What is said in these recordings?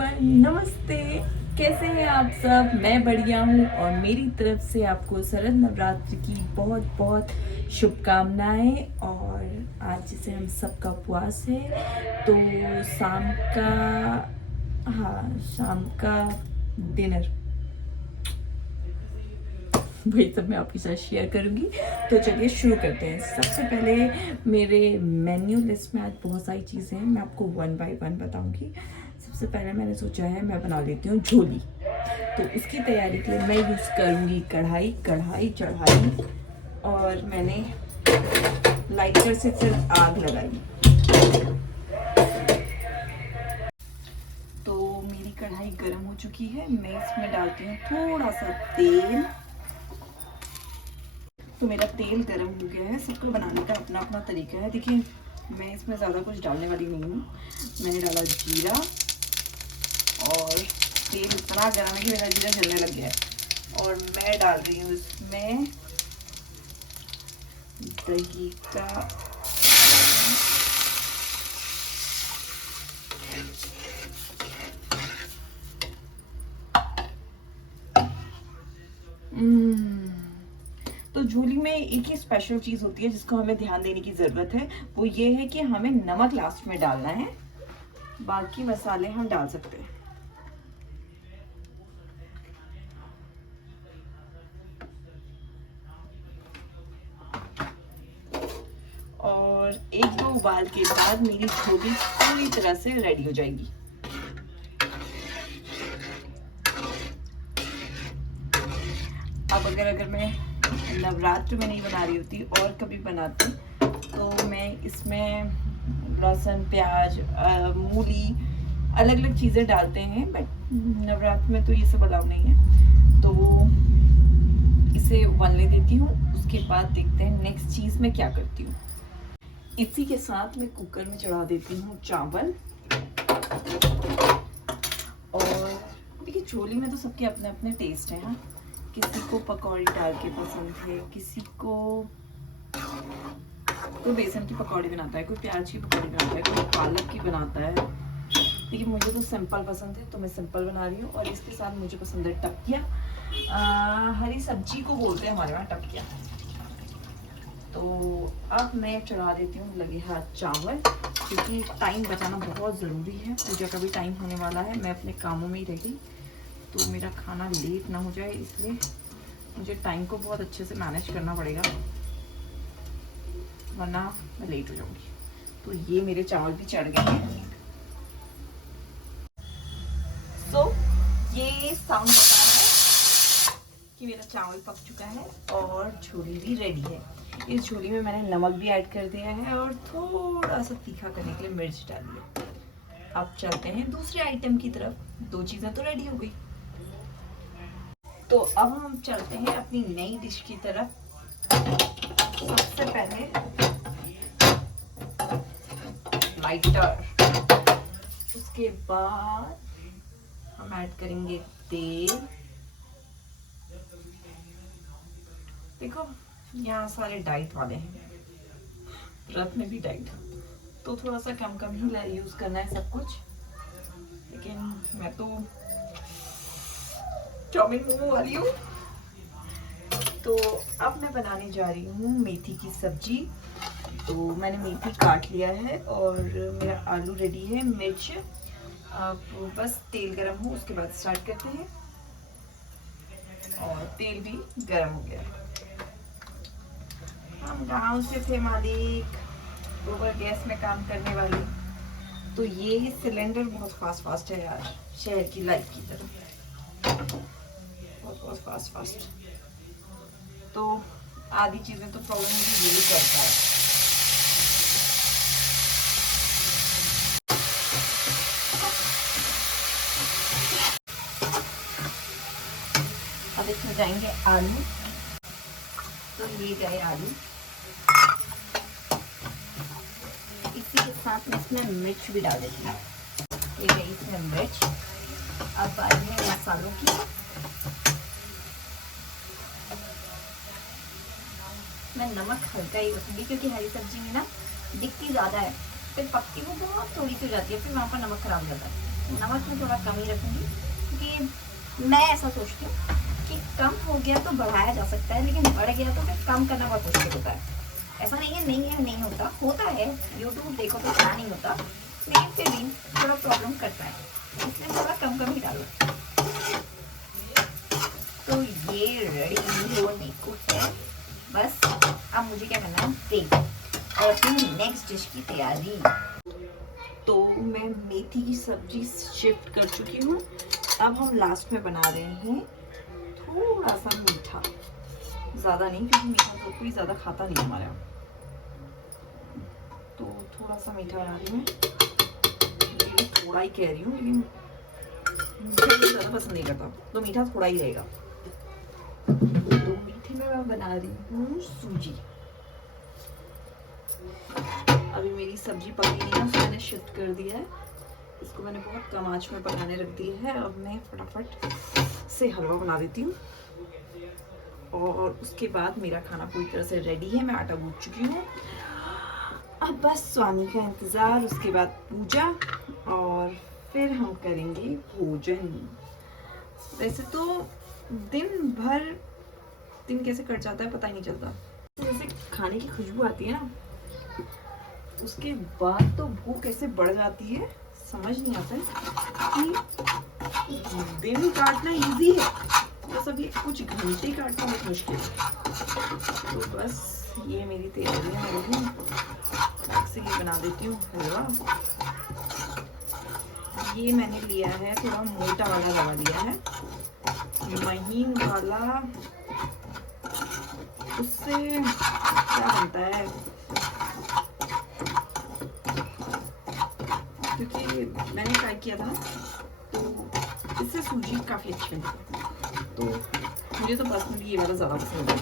Everyone, नमस्ते। कैसे हैं आप सब? मैं बढ़िया हूँ और मेरी तरफ से आपको शरद नवरात्र की बहुत बहुत शुभकामनाएं। और आज जैसे हम सबका उपवास है तो शाम का डिनर वही सब मैं आपके साथ शेयर करूंगी। तो चलिए शुरू करते हैं। सबसे पहले मेरे मेन्यू लिस्ट में आज बहुत सारी चीज़ें हैं, मैं आपको वन बाय वन बताऊंगी। सबसे पहले मैंने सोचा है मैं बना लेती हूँ झोली। तो उसकी तैयारी के लिए मैं यूज़ करूँगी कढ़ाई चढ़ाई और मैंने लाइटर से सिर्फ आग लगाई। तो मेरी कढ़ाई गर्म हो चुकी है, मैं इसमें डालती हूँ थोड़ा सा तेल। तो मेरा तेल गर्म हो गया है। सबको बनाने का अपना अपना तरीका है। देखिए, मैं इसमें ज़्यादा कुछ डालने वाली नहीं हूँ। मैंने डाला जीरा और तेल इतना गर्म है कि मेरा जीरा जलने लग गया है। और मैं डाल रही हूँ इसमें दही का तो झोली में एक ही स्पेशल चीज़ होती है जिसको हमें ध्यान देने की ज़रूरत है। वो ये है कि हमें नमक लास्ट में डालना है, बाकी मसाले हम डाल सकते हैं। और एक दो उबाल के बाद मेरी झोली पूरी तरह से रेडी हो जाएगी। अब अगर मैं नवरात्र में नहीं बना रही होती और कभी बनाती तो मैं इसमें लहसुन प्याज मूली अलग अलग चीज़ें डालते हैं, बट नवरात्र में तो ये सब अलाउ नहीं है। तो इसे उबलने देती हूँ। उसके बाद देखते हैं नेक्स्ट चीज़ मैं क्या करती हूँ। इसी के साथ मैं कुकर में चढ़ा देती हूँ चावल। और देखिए, झोली में तो सबके अपने अपने टेस्ट हैं। हाँ, किसी को पकौड़ी डाल के पसंद है, किसी को कोई बेसन की पकौड़ी बनाता है, कोई प्याज की पकौड़ी बनाता है, कोई पालक की बनाता है। देखिए, मुझे तो सिंपल पसंद है तो मैं सिंपल बना रही हूँ। और इसके साथ मुझे पसंद है टपकिया। हरी सब्जी को बोलते हैं हमारे वहाँ टपकिया। तो अब मैं चढ़ा देती हूँ लगे हाथ चावल, क्योंकि टाइम बचाना बहुत ज़रूरी है। पूजा का भी टाइम होने वाला है, मैं अपने कामों में ही रही तो मेरा खाना लेट ना हो जाए, इसलिए मुझे टाइम को बहुत अच्छे से मैनेज करना पड़ेगा, वरना मैं लेट हो जाऊंगी। तो ये मेरे चावल भी चढ़ गए हैं। सो ये साउंड बता रहा है कि मेरा चावल पक चुका है और झोली भी रेडी है। इस झोली में मैंने नमक भी ऐड कर दिया है और थोड़ा सा तीखा करने के लिए मिर्च डाली है। अब चलते हैं दूसरे आइटम की तरफ। दो चीज़ें तो रेडी हो गई, तो अब हम चलते हैं अपनी नई डिश की तरफ। सबसे पहले लाइटर, उसके बाद हम ऐड करेंगे तेल। देखो, यहाँ सारे डाइट वाले हैं, व्रत में भी डाइट, तो थोड़ा सा कम कम ही यूज करना है सब कुछ। लेकिन मैं तो चाउमीन मोमो वाली हूँ। तो अब मैं बनाने जा रही हूँ मेथी की सब्जी। तो मैंने मेथी काट लिया है और मेरा आलू रेडी है, मिर्च। अब बस तेल गरम हो उसके बाद स्टार्ट करते हैं। और तेल भी गरम हो गया। हम गाँव से थे मालिक, गोबर गैस में काम करने वाले, तो ये सिलेंडर बहुत फास्ट है यार, शहर की लाइफ की तरह बहुत फास्ट। तो आधी चीज़ें तो प्रॉब्लम मुझे यही करता है। अब इसमें जाएंगे आलू। तो ये गए आलू। इसी के साथ में इसमें मिर्च भी डाल देती हूँ। ये गई इसमें मिर्च। अब बारी है मसालों की। मैं नमक हल्का ही रखूँगी, क्योंकि हरी सब्जी में ना दिखती ज़्यादा है, फिर पकती वो बहुत थोड़ी सी हो जाती है, फिर वहाँ पर नमक खराब हो जाता है। नमक मैं थोड़ा कम ही रखूँगी, क्योंकि मैं ऐसा सोचती हूँ कि कम हो गया तो बढ़ाया जा सकता है, लेकिन बढ़ गया तो फिर कम करना बहुत मुश्किल होता है। ऐसा नहीं है नहीं होता है, यूट्यूब देखो तो क्या नहीं होता, लेकिन फिर भी थोड़ा प्रॉब्लम करता है, इसलिए थोड़ा कम ही डालो। तो ये रेडी होने को है, बस अब मुझे क्या करना है, तेल और अपनी नेक्स्ट डिश की तैयारी। तो मैं मेथी की सब्जी शिफ्ट कर चुकी हूँ। अब हम लास्ट में बना रहे हैं थोड़ा सा मीठा, ज़्यादा नहीं, क्योंकि मीठा तो कोई ज़्यादा खाता नहीं हमारे यहाँ, तो थोड़ा सा मीठा बना रही हूँ। मैं थोड़ा ही कह रही हूँ, लेकिन मीठा मुझे ज़्यादा पसंद नहीं करता, तो मीठा थोड़ा ही रहेगा। तो मीठे में मैं बना रही हूँ सूजी। अभी मेरी सब्जी पक गई है, उसको मैंने शिफ्ट कर दिया है, इसको मैंने बहुत कम आंच में पकाने रख दिया है। अब मैं फटाफट से हलवा बना देती हूँ, और उसके बाद मेरा खाना पूरी तरह से रेडी है। मैं आटा गूंथ चुकी हूँ, अब बस स्वामी का इंतज़ार, उसके बाद पूजा, और फिर हम करेंगे भोजन। वैसे तो दिन कैसे कट जाता है पता ही नहीं चलता। जैसे खाने की खुशबू आती है ना, उसके बाद तो भूख कैसे बढ़ जाती है, समझ नहीं आता है कि दिन काटना इजी है, बस अभी कुछ घंटे काटना बहुत मुश्किल है। तो बस ये मेरी तैयारियां होगी, से ये बना देती हूँ हलवा। ये मैंने लिया है, थोड़ा मोटा वाला रवा लिया है, महीन वाला, उससे क्या बनता है, क्योंकि मैंने ट्राई किया था तो इससे सूजी काफ़ी अच्छी बनती है, तो मुझे तो पर्सनली ये वाला ज़्यादा पसंद है।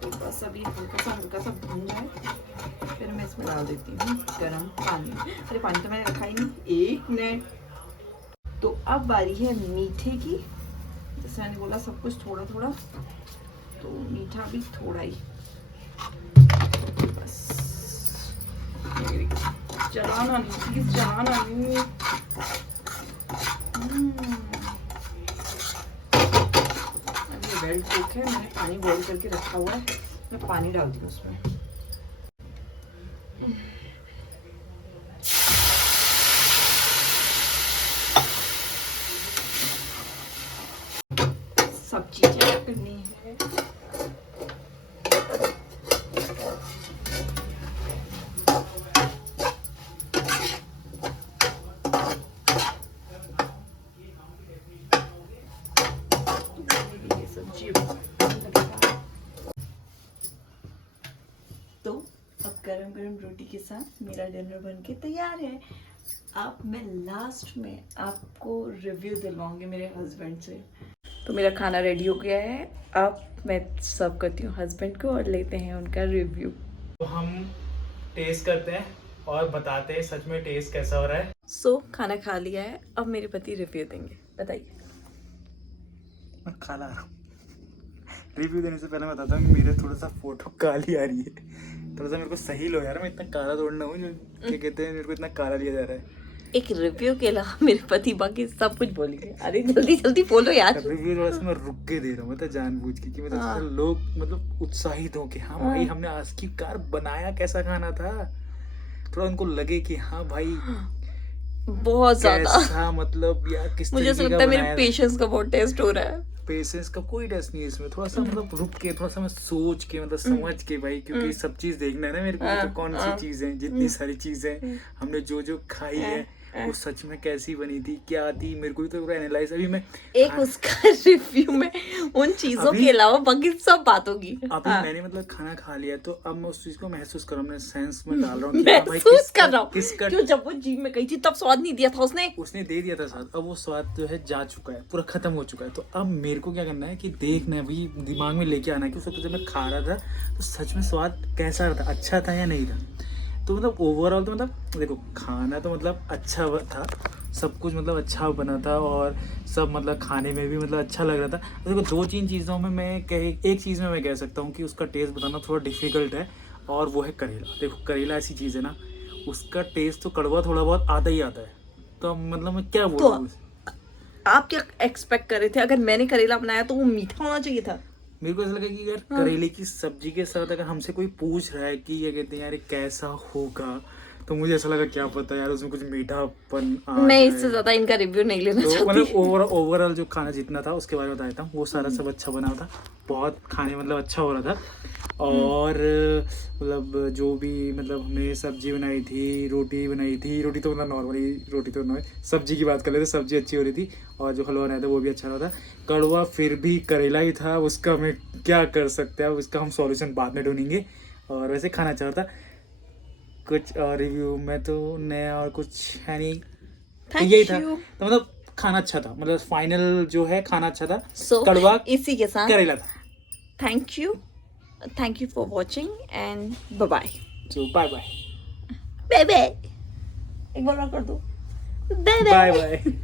तो बस अभी हल्का सा भून जाए, फिर मैं इसमें डाल देती हूँ गरम पानी। अरे पानी तो मैंने रखा ही नहीं, 1 मिनट। तो अब बारी है मीठे की, जैसे मैंने बोला सब कुछ थोड़ा थोड़ा, तो मीठा भी थोड़ा ही, बस चलाना नहीं, प्लीज चलाना नहीं। अब ये वेल कुक है, मैंने पानी बॉईल करके रखा हुआ है, मैं पानी डालती हूँ उसमें। सब चीजें करनी है, ये सब्जी तो अब गरम गरम रोटी के साथ मेरा डिनर बनके तैयार है। अब मैं लास्ट में आपको रिव्यू दिलवाऊंगी मेरे हस्बैंड से। तो मेरा खाना रेडी हो गया है, अब मैं सर्व करती हूँ हस्बैंड को और लेते हैं उनका रिव्यू। तो हम टेस्ट करते हैं और बताते हैं सच में टेस्ट कैसा हो रहा है। सो खाना खा लिया है, अब मेरे पति रिव्यू देंगे, बताइए। मैं खाना रिव्यू देने से पहले बताता हूँ कि मेरे थोड़ा सा फोटो काली आ रही है, थोड़ा सा मेरे को सही लो यार, मैं इतना काला तोड़ना हूँ जो क्या कहते हैं, मेरे को इतना काला लिया जा रहा है। एक रिव्यू के अलावा मेरे पति बाकी सब कुछ बोलेंगे। अरे जल्दी जल्दी बोलो यार। रिव्यू थोड़ा सा मैं रुक के दे रहा हूँ, मतलब जानबूझ के, कि मतलब लोग मतलब उत्साहित हो कि हाँ भाई हमने आखिरकार बनाया कैसा खाना था, थोड़ा उनको लगे कि हाँ भाई बहुत ज्यादा कैसा, मतलब यार किस मुझे ऐसा तरीके लगता का है मेरे बनाया। पेशेंस का बहुत टेस्ट हो रहा है। पेशेंस का कोई टेस्ट नहीं है इसमें, थोड़ा सा मतलब रुक के, थोड़ा सा मैं सोच के, मतलब समझ के भाई, क्योंकि सब चीज देखना है ना मेरे को, तो कौन सी चीज है, जितनी सारी चीजें हमने जो जो खाई है वो सच में कैसी बनी थी, क्या थी, मेरे को भी तो पूरा एनालाइज। अभी मैं एक उसका रिव्यू में उन चीजों के अलावा बाकी सब बात होगी। अभी मैंने मतलब खाना खा लिया, तो अब मैं उस चीज को महसूस कर रहा हूँ, अपने सेंस में डाल रहा हूँ कि हाँ भाई महसूस कर रहा हूँ किसका, क्यों, जब वो जिम में गई थी तब स्वाद नहीं दिया था उसने दे दिया था स्वाद, अब वो स्वाद जो है जा चुका है, पूरा खत्म हो चुका है। तो अब मेरे को क्या करना है कि देखना है भाई, दिमाग में लेके आना है कि उस वक्त जब मैं खा रहा था तो सच में स्वाद कैसा था, अच्छा था या नहीं था। तो मतलब ओवरऑल तो मतलब देखो खाना तो मतलब अच्छा था, सब कुछ मतलब अच्छा बना था, और सब मतलब खाने में भी मतलब अच्छा लग रहा था। देखो 2-3 चीज़ों में एक चीज़ में मैं कह सकता हूँ कि उसका टेस्ट बताना थोड़ा डिफ़िकल्ट है, और वो है करेला। देखो करेला ऐसी चीज़ है ना, उसका टेस्ट तो कड़वा थोड़ा बहुत आता ही आता है, तो अब मतलब मैं क्या तो बोलूँ? आप क्या एक्सपेक्ट कर रहे थे? अगर मैंने करेला बनाया तो वो मीठा होना चाहिए था। मेरे को ऐसा लगा कि यार करेले की सब्जी के साथ अगर हमसे कोई पूछ रहा है कि ये कहते हैं यार ये कैसा होगा, तो मुझे ऐसा लगा क्या पता यार उसमें कुछ मीठापन आ मैं जाए। इससे ज्यादा इनका रिव्यू नहीं लेना तो चाहती। मतलब ओवरऑल जो खाना जितना था उसके बारे में बताया था, वो सारा सब अच्छा बना था, बहुत खाने मतलब अच्छा हो रहा था। और मतलब जो भी मतलब हमने सब्जी बनाई थी, रोटी बनाई थी, रोटी तो मतलब नॉर्मली रोटी तो नॉर्मल, सब्जी की बात कर लेते, सब्जी अच्छी हो रही थी और जो हलवा बनाया था वो भी अच्छा रहा था। कड़वा फिर भी करेला ही था, उसका हमें क्या कर सकते हैं, उसका हम सॉल्यूशन बाद में ढूंढेंगे। और वैसे खाना अच्छा था। कुछ और रिव्यू में तो नया और कुछ है नहीं, तो Thank यही था। you. तो मतलब खाना अच्छा था, मतलब फाइनल जो है खाना अच्छा था। So, कड़वा इसी के साथ करेला था। Thank you for watching and bye bye. तो बाय बाय। बाय बाय, एक बार और कर दो, बाय बाय बाय।